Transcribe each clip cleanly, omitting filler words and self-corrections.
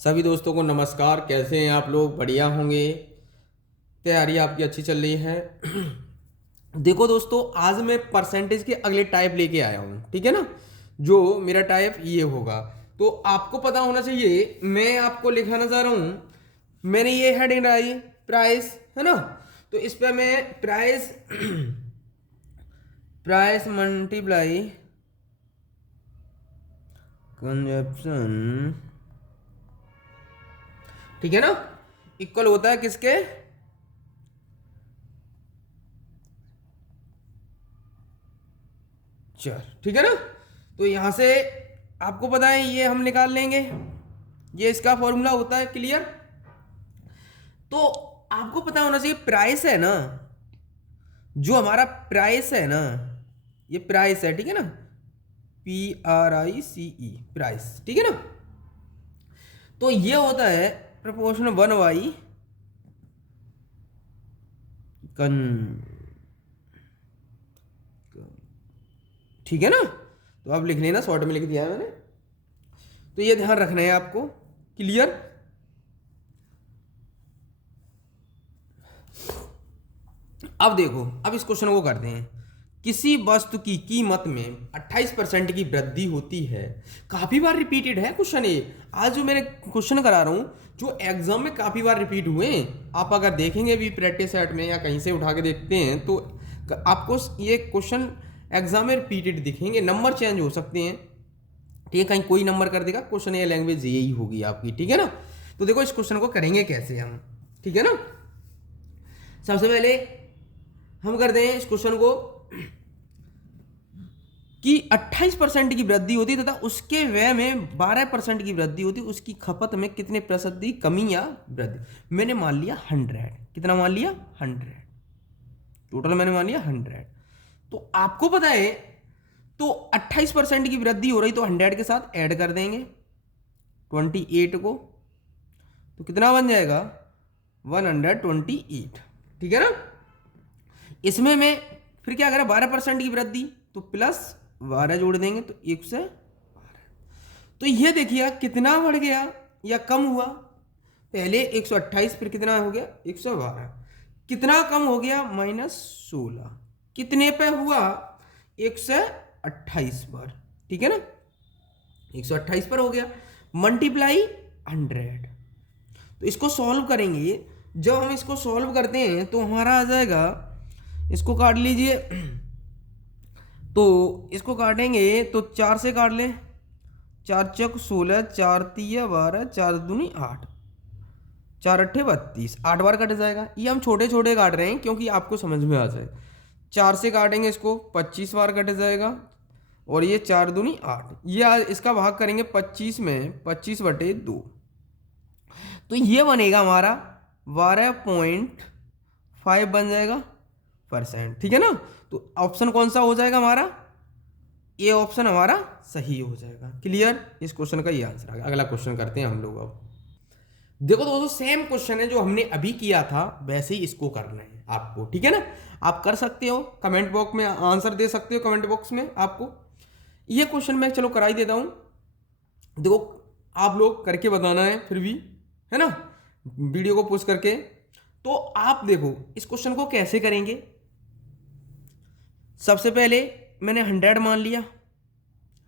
सभी दोस्तों को नमस्कार। कैसे हैं आप लोग? बढ़िया होंगे। तैयारी आपकी अच्छी चल रही है। देखो दोस्तों, आज मैं परसेंटेज के अगले टाइप लेके आया हूँ, ठीक है ना। जो मेरा टाइप ये होगा, तो आपको पता होना चाहिए। मैं आपको लिखाना चाह रहा हूँ, मैंने ये हेडिंग डाली प्राइस, है ना। तो इस पर मैं प्राइस प्राइस मल्टीप्लाई कंजप्शन, ठीक है ना, इक्वल होता है किसके? चल ठीक है ना। तो यहां से आपको पता है ये हम निकाल लेंगे, ये इसका फॉर्मूला होता है। क्लियर? तो आपको पता होना चाहिए प्राइस है ना, जो हमारा प्राइस है ना, ये प्राइस है, ठीक है ना। PRICE, प्राइस, ठीक है ना। तो ये होता है प्रपोर्शन 1/, कन, ठीक है ना। तो आप लिख लेना, शॉर्ट में लिख दिया है मैंने। तो ये ध्यान रखना है आपको। क्लियर? अब देखो, अब इस क्वेश्चन को करते हैं। किसी वस्तु की कीमत में 28% की वृद्धि होती है। काफी बार रिपीटेड है क्वेश्चन ये। आज जो मैंने क्वेश्चन करा रहा हूं, जो एग्जाम में काफी बार रिपीट हुए हैं, आप अगर देखेंगे भी प्रैक्टिस सेट में या कहीं से उठा के देखते हैं, तो आपको ये क्वेश्चन एग्जाम में रिपीटेड दिखेंगे। नंबर चेंज हो सकते हैं, ठीक है, कहीं कोई नंबर कर देगा। क्वेश्चन या लैंग्वेज यही होगी आपकी, ठीक है ना। तो देखो इस क्वेश्चन को करेंगे कैसे हम, ठीक है ना। सबसे पहले हम करते हैं इस क्वेश्चन को कि 28% की वृद्धि होती है तथा उसके व्यय में 12% की वृद्धि होती है, उसकी खपत में कितने प्रतिशत की कमी या वृद्धि। मैंने मान लिया 100। कितना मान लिया? 100। टोटल मैंने मान लिया 100। तो आपको पता है, तो 28% की वृद्धि हो रही, तो 100 के साथ ऐड कर देंगे 28 को, तो कितना बन जाएगा? 128, ठीक है ना। इसमें मैं फिर क्या करें, 12% की वृद्धि, तो प्लस 12 जोड़ देंगे, तो 112। तो ये देखिए कितना बढ़ गया या कम हुआ। पहले 128, फिर कितना हो गया? 112। कितना कम हो गया? -16। कितने पे हुआ? 128 पर, ठीक है ना। 128 पर हो गया, मल्टीप्लाई 100। तो इसको सॉल्व करेंगे। जब हम इसको सॉल्व करते हैं तो हमारा आ जाएगा, इसको काट लीजिए। तो इसको काटेंगे तो 4 से काट लें, 4 चौक 16, 4 तिया 12, 4 दूनी 8, 4 अट्ठे 32, 8 बार कट जाएगा। ये हम छोटे छोटे काट रहे हैं क्योंकि आपको समझ में आ जाए। 4 से काटेंगे इसको, 25 बार कट जाएगा। और ये 4 दूनी 8, ये इसका भाग करेंगे 25 में, 25/2, तो ये बनेगा हमारा 12.5 बन जाएगा %, ठीक है ना। तो ऑप्शन कौन सा हो जाएगा हमारा? ये ऑप्शन हमारा सही हो जाएगा। क्लियर? इस क्वेश्चन का ये आंसर आ गया। अगला क्वेश्चन करते हैं हम लोग। अब देखो दोस्तों, सेम क्वेश्चन है जो हमने अभी किया था, वैसे ही इसको करना है आपको, ठीक है ना। आप कर सकते हो, कमेंट बॉक्स में आंसर दे सकते हो, कमेंट बॉक्स में आपको ये क्वेश्चन मैं चलो करा ही देता हूं। देखो, आप लोग करके बताना है फिर भी, है ना, वीडियो को पोस्ट करके। तो आप देखो इस क्वेश्चन को कैसे करेंगे। सबसे पहले मैंने 100 मान लिया,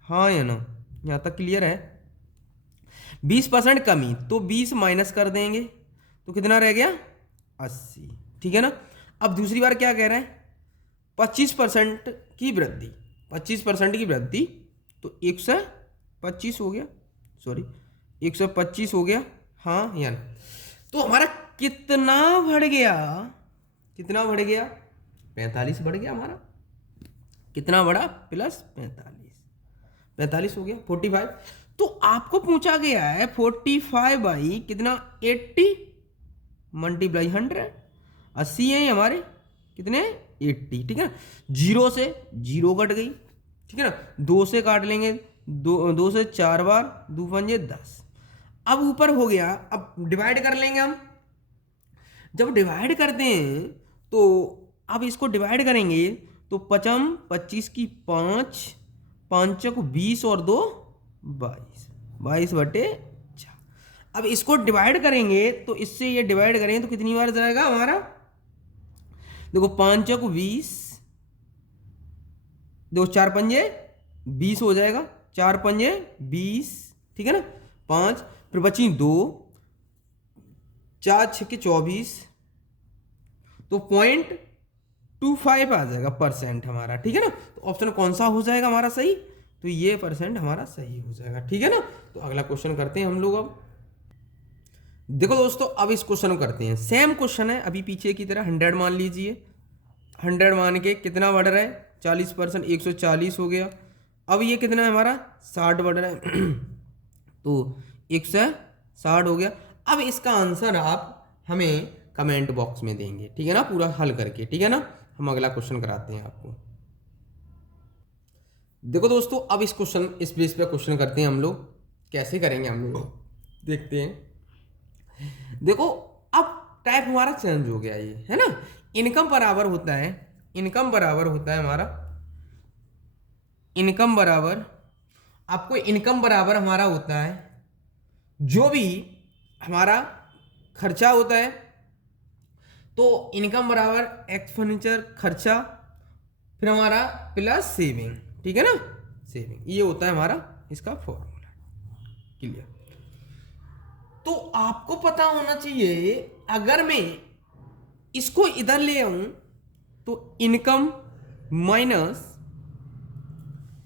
हाँ या ना, यहां तक क्लियर है। 20% कमी, तो 20 माइनस कर देंगे, तो कितना रह गया? 80, ठीक है ना। अब दूसरी बार क्या कह रहे हैं? 25% की वृद्धि, 25% की वृद्धि, तो 125 हो गया, सॉरी 125 हो गया, हाँ या ना। तो हमारा कितना बढ़ गया? कितना बढ़ गया? 45 बढ़ गया हमारा। कितना बढ़ा? +45, 45 हो गया, 45। तो आपको पूछा गया है 45 कितना? 80 मल्टीप्लाई 100, 80 है हमारे कितने? 80, ठीक है ना। 0 से 0 कट गई, ठीक है ना। 2 से काट लेंगे, 2 से 4 बार, 2 पंजे 10। अब ऊपर हो गया, अब डिवाइड कर लेंगे हम। जब डिवाइड करते हैं तो अब इसको डिवाइड करेंगे, तो 25 की 5, 5 को 20 और 2 22, 22/4। अब इसको डिवाइड करेंगे तो इससे ये डिवाइड करेंगे तो कितनी बार जाएगा हमारा, देखो 5 चौक 20, देखो 4 पंजे 20 हो जाएगा, 4 पंजे 20, ठीक है ना, 5, फिर बची 2, 4 छक्के 24, तो 0.25 आ जाएगा परसेंट हमारा, ठीक है ना। तो ऑप्शन कौन सा हो जाएगा हमारा सही, तो ये परसेंट हमारा सही हो जाएगा, ठीक है ना। तो अगला क्वेश्चन करते हैं हम लोग। अब देखो दोस्तों, अब इस क्वेश्चन को करते हैं, सेम क्वेश्चन है अभी पीछे की तरह, 100 मान लीजिए, 100 मान के कितना बढ़ रहा है 40%, 140 हो गया। अब ये कितना है हमारा 60 बढ़ रहा है तो 160 हो गया। अब इसका आंसर आप हमें कमेंट बॉक्स में देंगे, ठीक है ना, पूरा हल करके, ठीक है ना। हम अगला क्वेश्चन कराते हैं आपको। देखो दोस्तों, अब इस बेस पे क्वेश्चन करते हैं हम लोग, कैसे करेंगे हम लोग देखते हैं। देखो अब टाइप हमारा चेंज हो गया, ये है ना, इनकम बराबर होता है, इनकम बराबर होता है हमारा, इनकम बराबर, आपको इनकम बराबर हमारा होता है जो भी हमारा खर्चा होता है, तो इनकम बराबर एक्सपेंडिचर खर्चा, फिर हमारा प्लस सेविंग, ठीक है ना, सेविंग, ये होता है हमारा इसका फॉर्मूला, क्लियर। तो आपको पता होना चाहिए, अगर मैं इसको इधर ले आऊं तो इनकम माइनस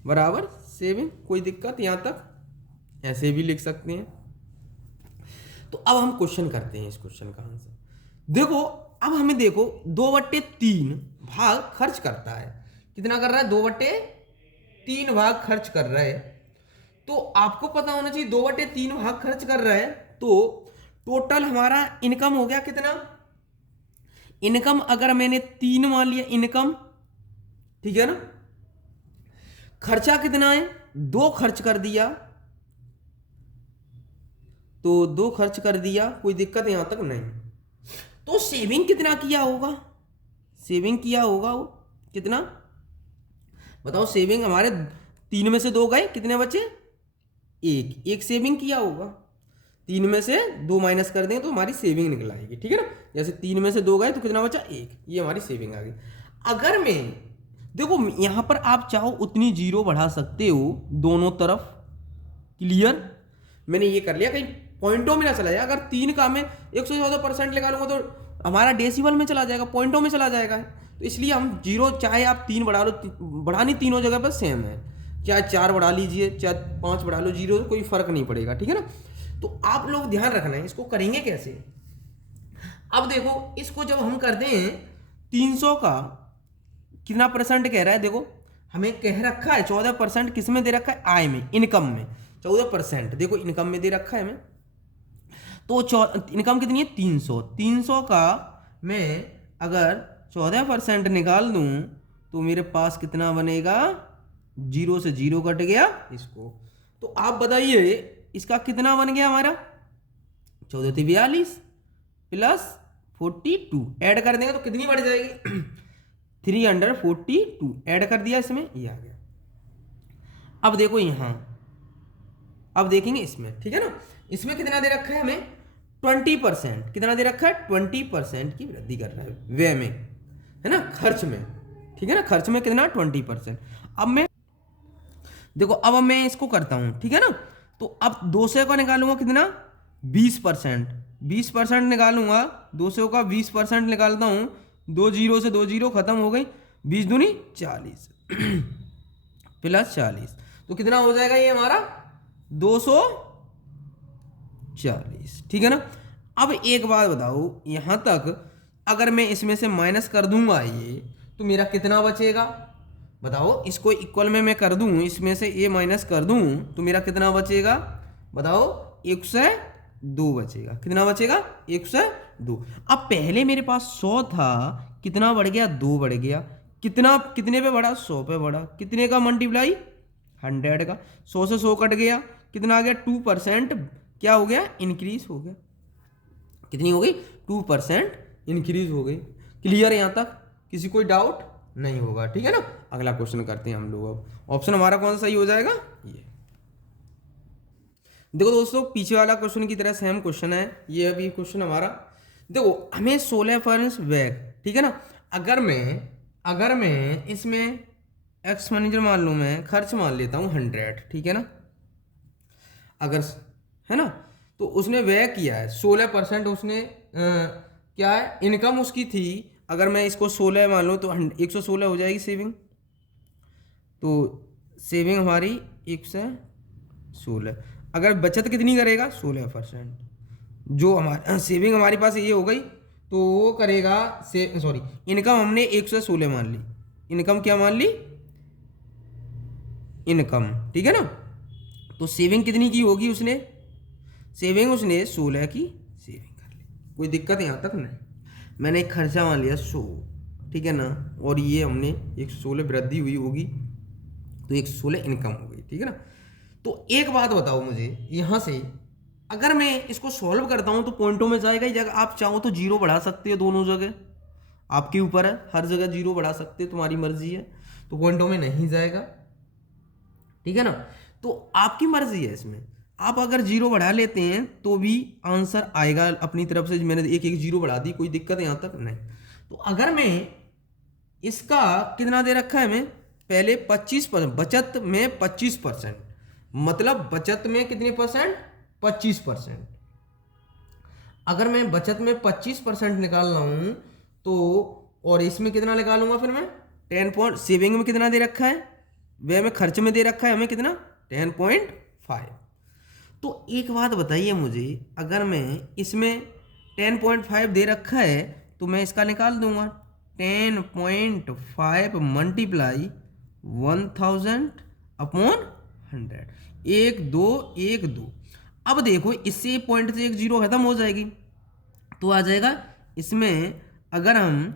बराबर सेविंग, कोई दिक्कत यहां तक, ऐसे भी लिख सकते हैं। तो अब हम क्वेश्चन करते हैं इस क्वेश्चन का आंसर। देखो अब हमें देखो 2/3 भाग खर्च करता है, कितना कर रहा है 2/3 भाग खर्च कर रहा है। तो आपको पता होना चाहिए 2/3 भाग खर्च कर रहा है, तो टोटल हमारा इनकम हो गया कितना, इनकम अगर मैंने 3 मान लिया इनकम, ठीक है ना, खर्चा कितना है 2 खर्च कर दिया, तो 2 खर्च कर दिया, कोई दिक्कत यहां तक नहीं। तो सेविंग कितना किया होगा, सेविंग किया होगा वो कितना, बताओ, सेविंग हमारे 3 में से 2 गए, कितने बचे, एक सेविंग किया होगा, 3 में से 2 माइनस कर दें तो हमारी सेविंग निकल आएगी, ठीक है ना। जैसे 3 में से 2 गए तो कितना बचा 1, ये हमारी सेविंग आ गई। अगर मैं देखो यहां पर आप चाहो उतनी जीरो बढ़ा सकते हो दोनों तरफ, क्लियर, मैंने ये कर लिया, कहीं पॉइंटों में ना चला जाए। अगर 3 का मैं 114% निकालूंगा तो हमारा डेसिबल में चला जाएगा, पॉइंटों में चला जाएगा, तो इसलिए हम जीरो, चाहे आप 3 बढ़ा लो, बढ़ानी तीनों जगह पर सेम है, चाहे 4 बढ़ा लीजिए, चाहे 5 बढ़ा लो, जीरो कोई फर्क नहीं पड़ेगा, ठीक है ना। तो आप लोग ध्यान रखना है, इसको करेंगे कैसे। अब देखो इसको जब हम करते हैं 300 का कितना परसेंट कह रहा है, देखो हमें कह रखा है 14% किस में दे रखा है, आय में, इनकम में 14%, देखो इनकम में दे रखा है हमें, तो इनकम कितनी है 300, 300 का मैं अगर 14% निकाल दूं तो मेरे पास कितना बनेगा, 0 से 0 कट गया इसको, तो आप बताइए इसका कितना बन गया हमारा, 1442 प्लस 42, ऐड कर देंगे तो कितनी बढ़ जाएगी 342, ऐड कर दिया इसमें, ये आ गया। अब देखो यहां, अब देखेंगे इसमें, ठीक है ना, इसमें कितना दे रखा है हमें 20%, कितना दे रखा है 20% की वृद्धि कर रहा है व्यय में, है ना, खर्च में, ठीक है ना, खर्च में कितना 20%। अब मैं देखो अब मैं इसको करता हूं, ठीक है ना, तो अब 200 का निकालूंगा कितना 20%, 20% निकालूंगा, 200 का 20% निकालता हूं, 2 जीरो से 2 जीरो खत्म हो गई, 20 दूनी 40 प्लस 40, तो कितना हो जाएगा ये हमारा 240, ठीक है ना। अब एक बात बताओ, यहां तक अगर मैं इसमें से माइनस कर दूंगा ये, तो मेरा कितना बचेगा, बताओ, इसको इक्वल में मैं कर दूं, इसमें से ये माइनस कर दूं तो मेरा कितना बचेगा, बताओ 102 बचेगा, कितना बचेगा 102। अब पहले मेरे पास 100 था, कितना बढ़ गया 2 बढ़ गया, कितना कितने पे बढ़ा 100 पे बढ़ा, कितने का मल्टीप्लाई 100 का, 100 से 100 कट गया, कितना आ गया 2%, क्या हो गया इंक्रीज हो गया, कितनी हो गई 2% इंक्रीज हो गई, क्लियर यहां तक, किसी कोई डाउट नहीं होगा, ठीक है ना। अगला क्वेश्चन करते हैं हम लोग। अब ऑप्शन हमारा कौन सा सही हो जाएगा, ये देखो दोस्तों, पीछे वाला क्वेश्चन की तरह सेम क्वेश्चन है ये अभी क्वेश्चन हमारा। देखो हमें 16 फर्स बैग, ठीक है ना। अगर मैं इसमें एक्स मैनेजर मान लूँ, मैं खर्च मान लेता हूँ 100, ठीक है ना। अगर है ना, तो उसने व्यय किया है 16%, उसने क्या है इनकम उसकी थी। अगर मैं इसको 16 मान लूँ तो 116 हो जाएगी सेविंग। तो सेविंग हमारी 116। अगर बचत कितनी करेगा 16%। जो हमारा सेविंग हमारे पास ये हो गई, तो वो करेगा से सॉरी इनकम हमने 116 मान ली। इनकम क्या मान ली, इनकम, ठीक है ना। तो सेविंग कितनी की होगी उसने, सेविंग उसने 16 की सेविंग कर ली। कोई दिक्कत यहाँ तक नहीं। मैंने एक खर्चा मान लिया 100, ठीक है ना, और ये हमने 116 वृद्धि हुई होगी, तो 116 इनकम हो गई, ठीक है ना। तो एक बात बताओ मुझे यहाँ से, अगर मैं इसको सॉल्व करता हूँ तो पॉइंटों में जाएगा ही जाएगा। आप चाहो तो जीरो बढ़ा सकते हो दोनों जगह, आपके ऊपर है, हर जगह जीरो बढ़ा सकते हो, तुम्हारी मर्जी है। तो पॉइंटों में नहीं जाएगा, ठीक है ना। तो आपकी मर्जी है इसमें, आप अगर जीरो बढ़ा लेते हैं तो भी आंसर आएगा अपनी तरफ से। मैंने एक एक जीरो बढ़ा दी, कोई दिक्कत यहाँ तक नहीं। तो अगर मैं इसका कितना दे रखा है, मैं पहले 25%, बचत में 25%, मतलब बचत में कितने परसेंट, 25%। अगर मैं बचत में 25% निकाल रहा हूँ तो, और इसमें कितना निकालूंगा फिर मैं 10 सेविंग में कितना दे रखा है, वे में खर्च में दे रखा है हमें कितना 10.5। तो एक बात बताइए मुझे, अगर मैं इसमें 10.5 दे रखा है तो मैं इसका निकाल दूंगा 10.5 मल्टीप्लाई 1000 अपॉन 100, 1 2 1 2। अब देखो इससे पॉइंट से एक जीरो खत्म हो जाएगी, तो आ जाएगा इसमें अगर हम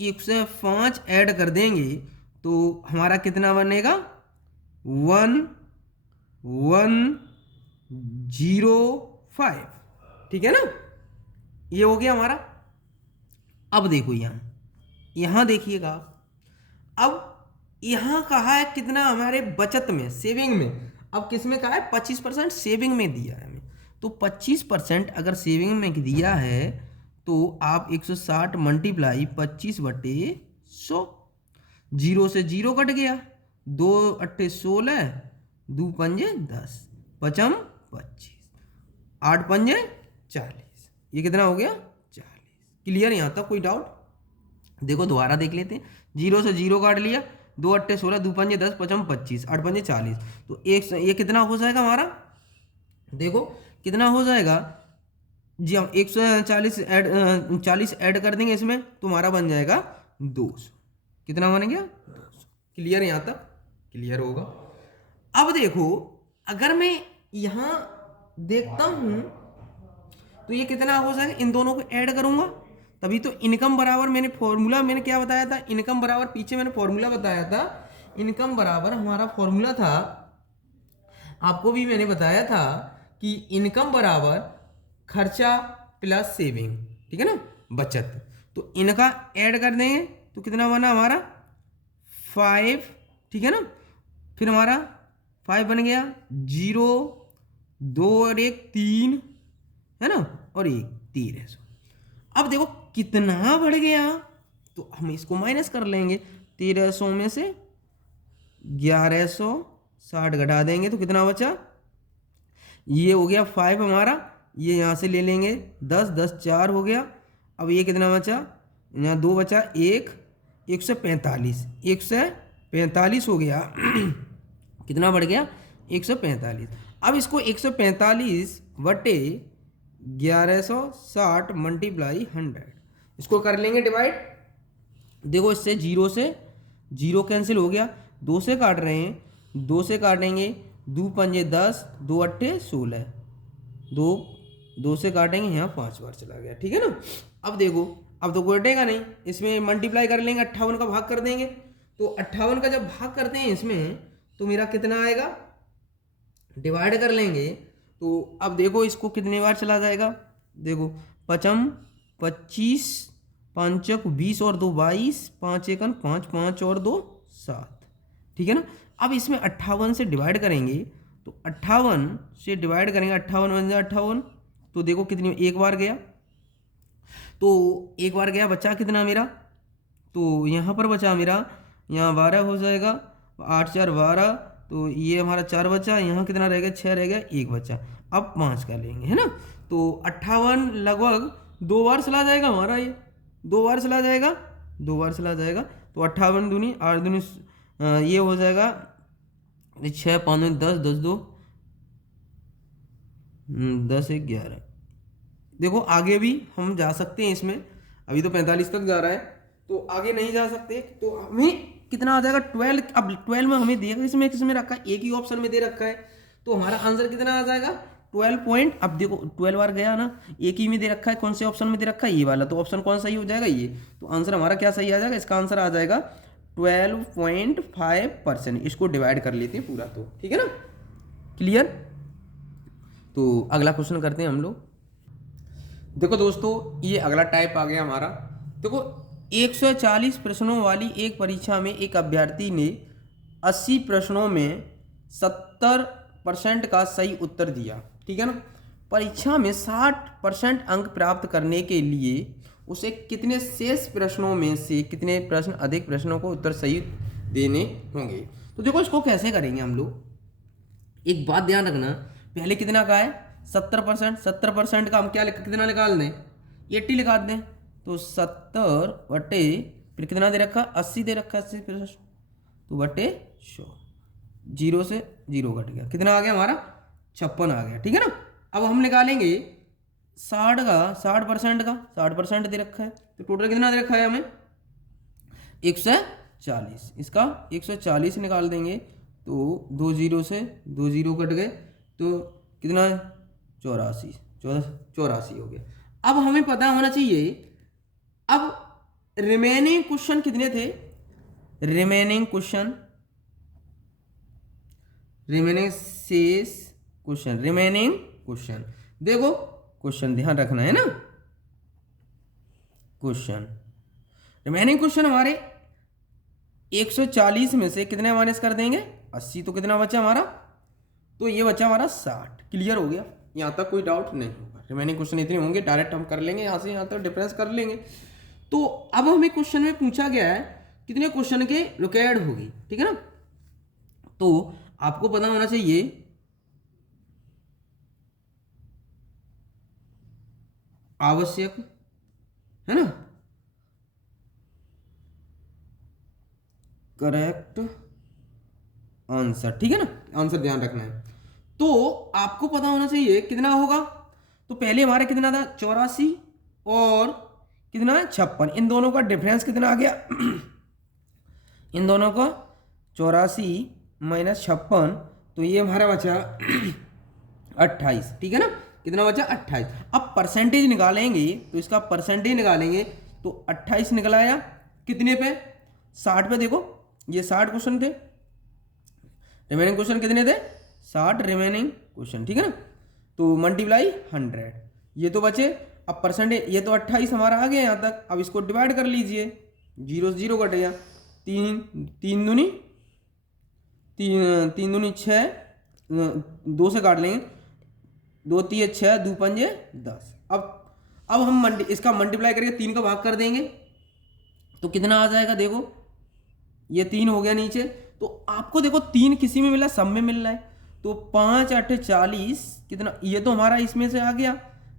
105 ऐड कर देंगे तो हमारा कितना बनेगा 1105, ठीक है ना। ये हो गया हमारा। अब देखो यहाँ देखिएगा, अब यहाँ कहा है कितना हमारे बचत में, सेविंग में। अब किस में कहा है 25% सेविंग में दिया है हमें, तो 25% अगर सेविंग में दिया है तो आप 160 मल्टीप्लाई 25/100, जीरो से जीरो कट गया, 2 अट्ठे 16, 2 पंजे 10, 5 25, 8 पंजे 40, ये कितना हो गया 40। क्लियर यहाँ तक, कोई डाउट। देखो दोबारा देख लेते हैं, जीरो से जीरो काट लिया, 2 अट्ठे 16, 2 पंजे 10, 5 25, 8 पंजे 40, तो एक ये कितना हो जाएगा हमारा, देखो कितना हो जाएगा जी। हम 140 ऐड 40 ऐड कर देंगे इसमें तो हमारा बन जाएगा 200। कितना बन गया 200। क्लियर यहाँ तक, क्लियर होगा। अब देखो अगर मैं यहाँ देखता हूँ तो ये कितना हो जाएगा, इन दोनों को ऐड करूंगा तभी तो इनकम बराबर, मैंने फॉर्मूला मैंने क्या बताया था, इनकम बराबर, पीछे मैंने फॉर्मूला बताया था, इनकम बराबर हमारा फॉर्मूला था, आपको भी मैंने बताया था कि इनकम बराबर खर्चा प्लस सेविंग, ठीक है ना, बचत। तो इनका ऐड कर देंगे तो कितना बना हमारा 5, ठीक है ना। फिर हमारा 5 बन गया, 0 2 और 1 3, है ना, और 1 1300। अब देखो कितना बढ़ गया, तो हम इसको माइनस कर लेंगे, 1300 में से 1160 घटा देंगे तो कितना बचा, ये हो गया 5 हमारा, ये यहाँ से ले लेंगे 10 10 4 हो गया। अब ये कितना बचा, यहाँ 2 बचा, 1 145, 145 हो गया कितना बढ़ गया 145। अब इसको 145 बटे 1160 मल्टीप्लाई 100, इसको कर लेंगे डिवाइड। देखो इससे जीरो से जीरो कैंसिल हो गया, 2 से काट रहे हैं, 2 से काटेंगे, 2 पंजे 10, 2 अट्ठे 16, 2 से काटेंगे, यहाँ 5 बार चला गया, ठीक है ना। अब देखो अब तो कटेगा नहीं, इसमें मल्टीप्लाई कर लेंगे, 58 का भाग कर देंगे, तो 58 का जब भाग करते हैं इसमें तो मेरा कितना आएगा, डिवाइड कर लेंगे तो अब देखो इसको कितने बार चला जाएगा, देखो 5 25, 5 20 और 2 22, 5 1 5, 5 और 2 7, ठीक है ना। अब इसमें 58 से डिवाइड करेंगे तो 58 से डिवाइड करेंगे, 58 बन जाए 58, तो देखो कितनी, एक बार गया, तो एक बार गया, बचा कितना मेरा, तो यहाँ पर बचा मेरा, यहाँ 12 हो जाएगा, 8 4 12, तो ये हमारा 4 बचा, यहाँ कितना रह गया, 6 रह गया, 1 बचा। अब 5 का लेंगे, है ना, तो 58 लगभग 2 बार चला जाएगा हमारा, ये 2 बार चला जाएगा, 2 बार चला जाएगा, तो 58 दूनी 8 दूनी ये हो जाएगा 6 5 दूनी 10, 10 2 10 1 11। देखो आगे भी हम जा सकते हैं इसमें, अभी तो 45 तक जा रहा है, तो आगे नहीं जा सकते, तो हमें कितना आ जाएगा 12। अब 12 में हमें दिया, इसमें किसमें रखा है, एक ही ऑप्शन में दे रखा है, तो हमारा आंसर कितना आ जाएगा 12 पॉइंट। अब देखो 12 बार गया ना, एक ही में दे रखा है, कौन से ऑप्शन में दे रखा है, ये वाला, तो ऑप्शन कौन सही हो जाएगा, ये, तो आंसर हमारा क्या सही आ जाएगा, इसका आंसर आ जाएगा 12.5%। इसको डिवाइड कर लेते हैं पूरा, तो ठीक है ना, क्लियर। तो अगला क्वेश्चन करते हैं हम लोग। देखो दोस्तों, ये अगला टाइप आ गया हमारा। देखो 140 प्रश्नों वाली एक परीक्षा में एक अभ्यर्थी ने 80 प्रश्नों में 70% का सही उत्तर दिया, ठीक है ना। परीक्षा में 60% अंक प्राप्त करने के लिए उसे कितने शेष प्रश्नों में से कितने प्रश्न अधिक प्रश्नों को उत्तर सही देने होंगे। तो देखो इसको कैसे करेंगे हम लोग, एक बात ध्यान रखना, पहले कितना का है 70%, 70% का हम क्या कितना निकाल दें, 80 निकाल दें, तो 70 बटे फिर कितना दे रखा, 80 दे रखा, 80%, तो बटे 100, 0 से 0 कट गया, कितना आ गया हमारा 56 आ गया, ठीक है ना। अब हम निकालेंगे 60 का, 60% का, 60% दे रखा है, तो टोटल कितना दे रखा है हमें 140, इसका 140 निकाल देंगे, तो 2 0 से 2 0 कट गए, तो कितना 84 हो गया। अब हमें पता होना चाहिए, अब रिमेनिंग क्वेश्चन कितने थे, रिमेनिंग क्वेश्चन, रिमेनिंग शेष क्वेश्चन, रिमेनिंग क्वेश्चन, देखो क्वेश्चन ध्यान रखना है ना, क्वेश्चन रिमेनिंग क्वेश्चन हमारे 140 में से कितने माइनस कर देंगे 80, तो कितना बचा हमारा, तो ये बचा हमारा 60। क्लियर हो गया, यहाँ तक कोई डाउट नहीं होगा, रिमेनिंग क्वेश्चन इतने होंगे, डायरेक्ट हम कर लेंगे, यहाँ से यहाँ तक डिफरेंस कर लेंगे। तो अब हमें क्वेश्चन में पूछा गया है कितने क्वेश्चन के लोकेड होगी, ठीक है ना, तो आपको पता होना चाहिए आवश्यक, है ना, करेक्ट आंसर, ठीक है ना, आंसर ध्यान रखना है। तो आपको पता होना चाहिए कितना होगा, तो पहले हमारे कितना था 84 और कितना है 56, इन दोनों का डिफरेंस कितना आ गया इन दोनों का 84 माइनस 56, तो ये हमारा बचा 28, ठीक है ना, कितना बचा 28। अब परसेंटेज निकालेंगे, तो इसका परसेंटेज निकालेंगे, तो 28 निकल आया कितने पे 60 पे, देखो ये 60 क्वेश्चन थे, रिमेनिंग क्वेश्चन कितने थे 60 रिमेनिंग क्वेश्चन, ठीक है ना, तो मल्टीप्लाई 100, ये तो बचे। अब परसेंटेज, ये तो 28 हमारा आ गया यहाँ तक, अब इसको डिवाइड कर लीजिए, 0 से 0 कट गया, 3 दूनी 6, 2 से काट लेंगे, 2 3 6, 2 5 10। अब हम इसका मल्टीप्लाई करके 3 का भाग कर देंगे, तो कितना आ जाएगा, देखो ये 3 हो गया नीचे, तो आपको देखो 3 किसी में मिला, सब में मिल रहा है, तो 5 8 40, कितना, ये तो हमारा इसमें से आ गया,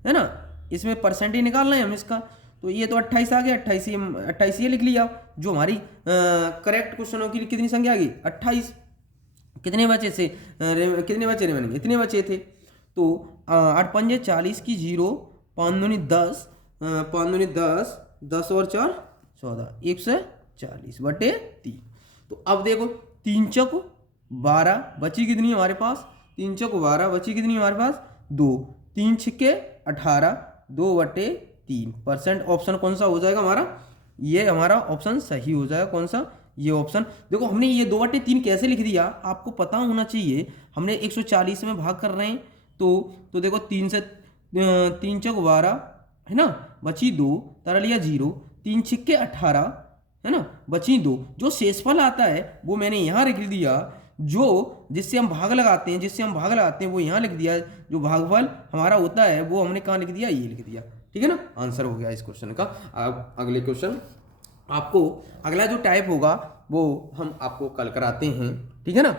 है ना, इसमें परसेंटेज निकालना है हम इसका, तो ये तो 28 आ गया, 28 ये लिख लिया, जो हमारी करेक्ट क्वेश्चनों की कितनी संख्या आ गई 28। कितने बचे से कितने बचे रिमेनिंग, इतने बचे थे, तो 8 5 40 की 0, 5 दूनी 10, 5 दूनी 10, 10 और 4 14, 140 बटे 3। तो अब देखो 3 चौक 12 बची कितनी हमारे पास, 3 चौक 12 बची कितनी हमारे पास 2, 3 छिक्के 18, 2 बटे 3%। ऑप्शन कौन सा हो जाएगा हमारा, ये हमारा ऑप्शन सही हो जाएगा, कौन सा, ये ऑप्शन। देखो हमने ये 2 बटे 3 कैसे लिख दिया, आपको पता होना चाहिए, हमने 140 में भाग कर रहे हैं, तो देखो 3 से 3 चौक 12 है ना, बची 2, तारा लिया 0, 3 छिक्के 18 है ना, बची 2, जो शेषफल आता है वो मैंने यहाँ लिख दिया जो जिससे हम भाग लगाते हैं वो यहाँ लिख दिया, जो भागफल हमारा होता है वो हमने कहाँ लिख दिया, ये लिख दिया। ठीक है ना, आंसर हो गया इस क्वेश्चन का। अब अगले क्वेश्चन आपको, अगला जो टाइप होगा वो हम आपको कल कराते हैं। ठीक है ना,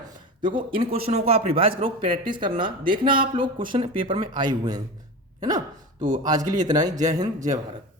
देखो इन क्वेश्चनों को आप रिवाइज करो, प्रैक्टिस करना, देखना आप लोग क्वेश्चन पेपर में आए हुए हैं, है ना। तो आज के लिए इतना ही। जय हिंद, जय भारत।